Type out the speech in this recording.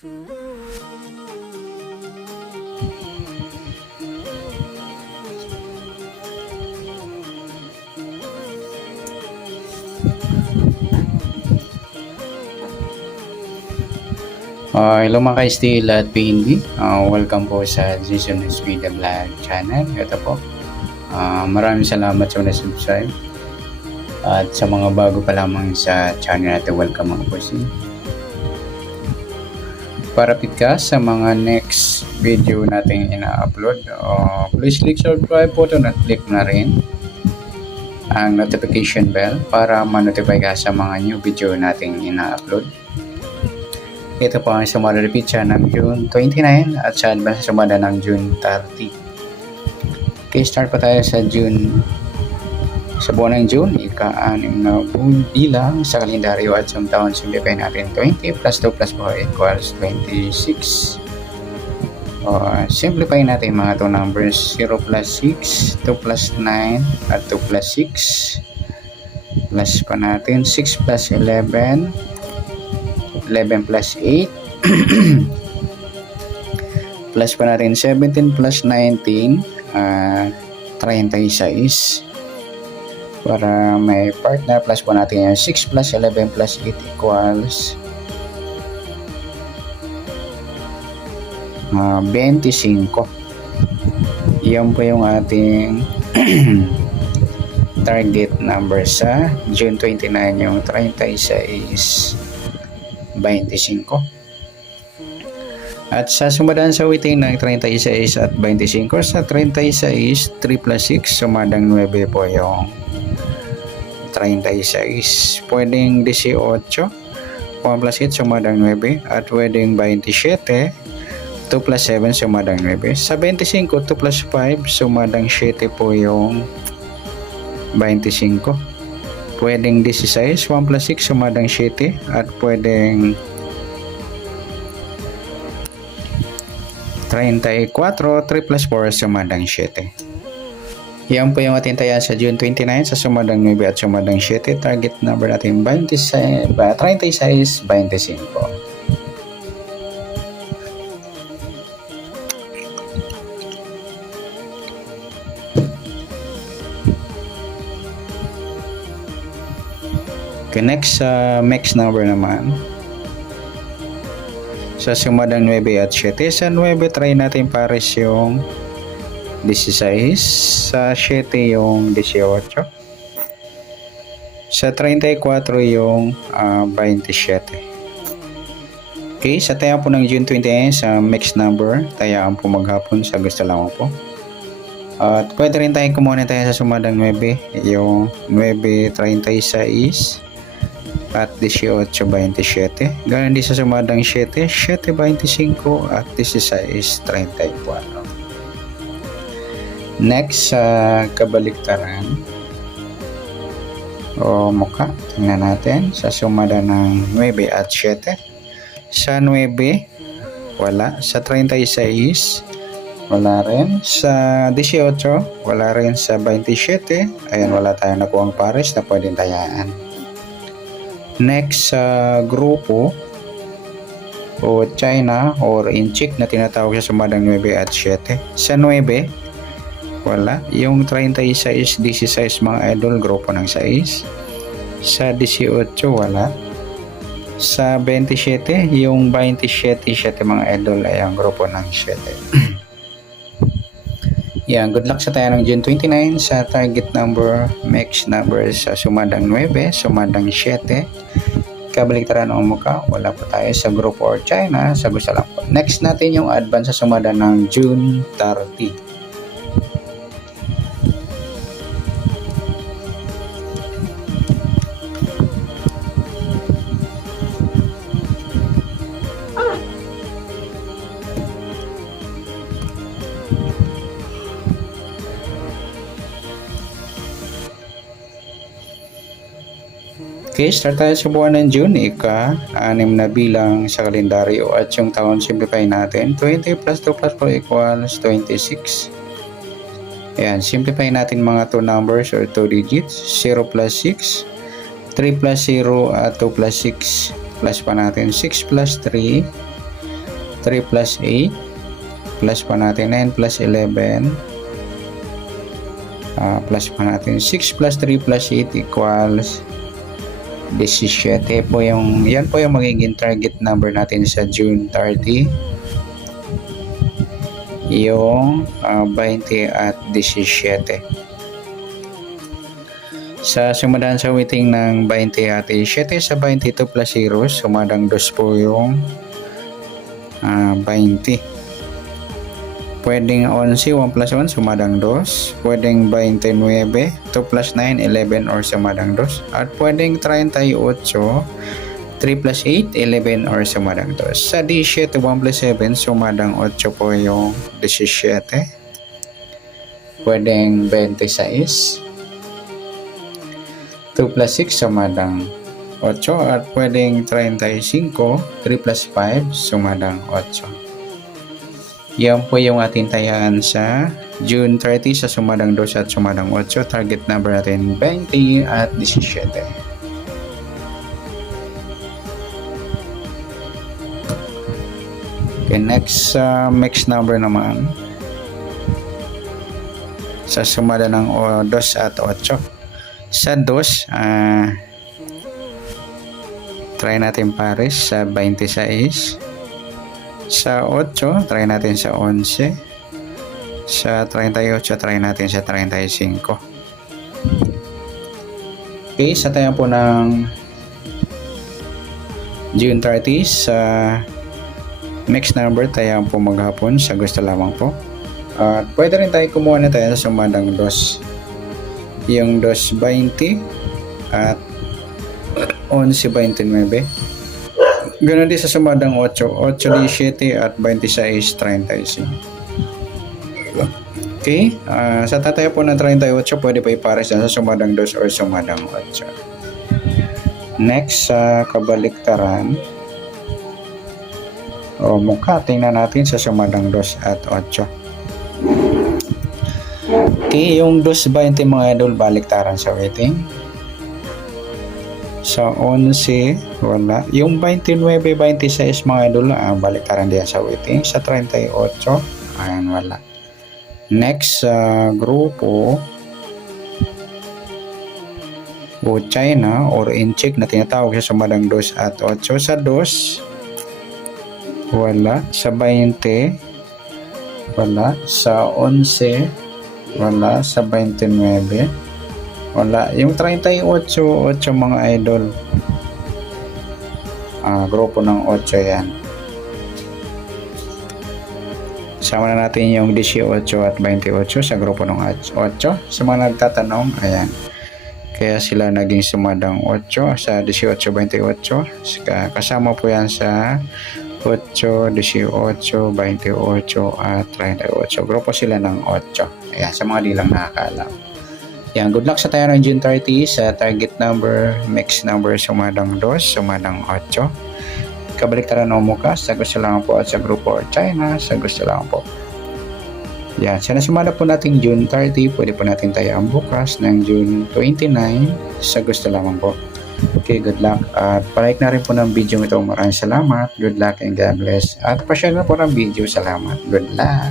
Hello mga ka-STL at PNB. Welcome po sa Jason Speed Vlog channel. Ito po. Maraming salamat sa na-subscribe. At sa mga bago pa lamang sa channel natin, welcome mga po. Parapit ka sa mga next video natin ina-upload. Please click subscribe button at click na rin ang notification bell para ma-notify ka sa mga new video natin ina-upload. Ito po ang sumada repeat siya ng June 29 at sa advance sumada ng June 30. Okay, start pa tayo sa buwan ng June. Ika-6 na bilang sa kalendaryo at sa taon simplify natin 20 plus 2 plus 4 equals 26. Simplify natin mga 2 numbers, 0 plus 6, 2 plus 9 at 2 plus 6. Plus pa natin 6 plus 11 plus 8 plus pa natin 17 plus 19 36 para may partner. Plus pa natin 6 plus 11 plus 8 equals 25. Yan po yung ating target number sa June 29, yung 36 25. At sa sumadaan sa witing ng 36 at 25, sa 36 3 plus 6 sumadang 9 po yung 36. Pwedeng 18 1 plus 8 sumadang 9 at pwedeng 27 2 plus 7 sumadang 9. Sa 25 2 plus 5 sumadang 7 po yung 25. Pwedeng 16, 1 plus 6 sumadang 7 at pwedeng 34, 3 plus 4 sumadang 7. Yan po yung ating taya sa June 29 sa sumadang 9 at sumadang 7. Target number natin 36, 25. Okay, next mix number naman. Sa sumadang 9 at 7. Sa 9 try natin pares yung 16. Sa 7 yung 18. Sa 34 yung 27. Okay, sa tayaan po ng June 29 sa mix number, tayaan po maghapon sa gusto lamang po. At pwede rin tayong kumuha tayo sa sumadang 9, yung 9.36 at 18.27. Ganun din sa sumadang 7, 7.25 at 16.34. Next sa kabaliktaran o mukha, tingnan natin sa sumada ng 9 at 7. Sa 9 wala, sa 36 wala rin, sa 18 wala rin, sa 27 ayan, wala tayong nakuhang pares na pwedeng tayaan. Next sa grupo o China or inchik na tinatawag sa sumadang 9 at 7. Sa 9 wala, yung 36 16 mga idol, grupo ng 6. Sa 18 wala. Sa 27 yung 27 mga idol ay ang grupo ng 7. Yan, good luck sa tayo ng June 29 sa target number, mix number sa sumadang 9, sumadang 7. Kabaliktaran ng mukha, wala pa tayo sa group or China, sa gusto lang po. Next natin yung advance sa sumada ng June 30. Okay, start tayo sa buwan ng June. Ika-6 na bilang sa kalendaryo at yung taon simplify natin. 20 plus 2 plus 4 equals 26. Ayan, simplify natin mga 2 numbers or 2 digits. 0 plus 6, 3 plus 0 at 2 plus 6. Plus pa natin 6 plus 3, 3 plus 8, plus pa natin 9 plus 11, plus pa natin 6 plus 3 plus 8 equals 17 po yung, yan po yung magiging target number natin sa June 30, yung 20 at 17. Sa sumadaan sa weighting ng 20 at 17 sa 22 plus 0, sumadang 2 po yung 20. Pwedeng 11, 1 plus 1, sumadang 2. Pwedeng 29, 2 plus 9, 11 or sumadang 2. At pwedeng 38, 3 plus 8, 11 or sumadang 2. Sa 17, 1 plus 7, sumadang 8 po yung 17. Pwedeng 26. 2 plus 6, sumadang 8. At pwedeng 35, 3 plus 5, sumadang 8. Yan po yung ating tayaan sa June 30 sa sumadang 2 at sumadang 8. Target number natin 20 at 17. Okay, next mixed number naman. Sa sumada ng 2 at 8. Sa 2, try natin pares sa 26. Sa 8, try natin sa 11. Sa 38, try natin sa 35. Okay, sa tayo po ng June 30 sa next number tayo po maghapon sa gusto lamang po. At pwede rin tayo kumuha na tayo sa sumadang 2. Yung 2.20 at 11.29. Ganon din sa sumadang 8, 8.17 at 26.35. Okay, sa tataya po ng 38, pwede pa ipares sa sumadang 2 or sumadang 8. Next, sa kabaliktaran, mukha, tingnan natin sa sumadang 2 at 8. Okay, yung 2.20 mga idol, baliktaran sa weighting. Sa 11, wala. Yung 29, 26 mga idol, baliktaran diyan sa weighting. Sa 38, ayan, wala. Next, grupo o China or incheck na tinatawag sa sumadang 2 at 8. Sa 2, wala. Sa 20, wala. Sa 11, wala. Sa 29, wala. Yung 38, 8 mga idol. Grupo ng 8 yan. Sama na natin yung 18 at 28 sa grupo ng 8. Sa mga nagtatanong, ayan. Kaya sila naging sumadang 8 sa 18, 28. Kasama po yan sa 8, 18, 28 at 38. Grupo sila ng 8. Ayan, sa mga di lang nakakaalam. Yan, good luck sa tayo ng June 30 sa target number, mixed number, sumadang 2, sumadang 8. Kabaliktaran o mukha, sa gusto lang po at sa grupo or China, sa gusto lang po. Yan, sa nasumada po natin June 30, pwede po natin tayo ang bukas ng June 29, sa gusto lamang po. Okay, good luck. At palike na rin po ng video ito. Maraming salamat. Good luck and God bless. At pa-share na po ng video. Salamat. Good luck.